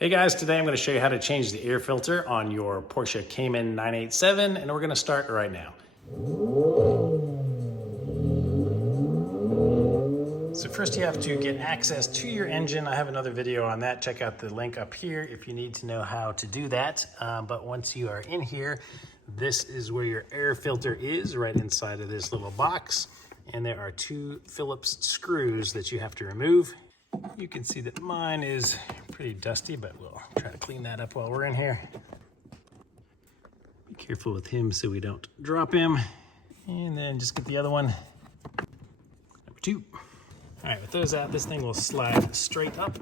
Hey guys, today I'm going to show you how to change the air filter on your Porsche Cayman 987, and we're going to start right now. So first you have to get access to your engine. I have another video on that. Check out the link up here if you need to know how to do that. But once you are in here, this is where your air filter is, right inside of this little box. And there are two Phillips screws that you have to remove. You can see that mine is pretty dusty, but we'll try to clean that up while we're in here. Be careful with him so we don't drop him. And then just get the other one, number two. All right, with those out, this thing will slide straight up.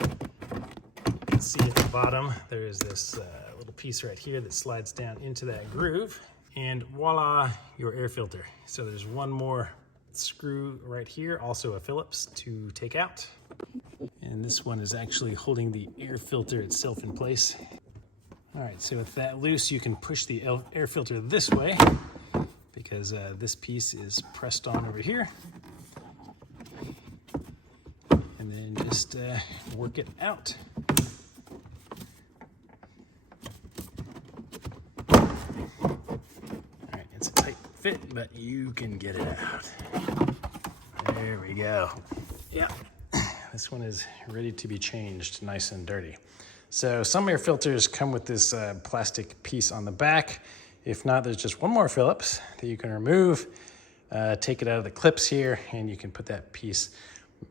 You can see at the bottom, there is this little piece right here that slides down into that groove. And voila, your air filter. So there's one more screw right here, also a Phillips, to take out. And this one is actually holding the air filter itself in place. All right, so with that loose, you can push the air filter this way because this piece is pressed on over here. And then just work it out. All right, it's a tight fit, but you can get it out. There we go. Yeah, this one is ready to be changed, nice and dirty. So some air filters come with this plastic piece on the back. If not, there's just one more Phillips that you can remove, take it out of the clips here, and you can put that piece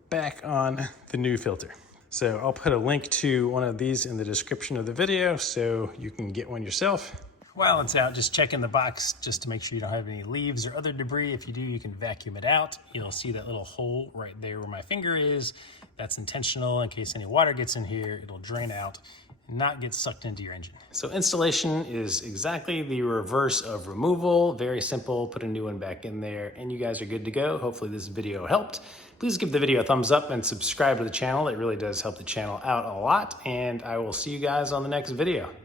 back on the new filter. So I'll put a link to one of these in the description of the video so you can get one yourself. While it's out, just check in the box just to make sure you don't have any leaves or other debris. If you do, you can vacuum it out. You'll see that little hole right there where my finger is. That's intentional. In case any water gets in here, it'll drain out and not get sucked into your engine. So installation is exactly the reverse of removal. Very simple. Put a new one back in there and you guys are good to go. Hopefully this video helped. Please give the video a thumbs up and subscribe to the channel. It really does help the channel out a lot. And I will see you guys on the next video.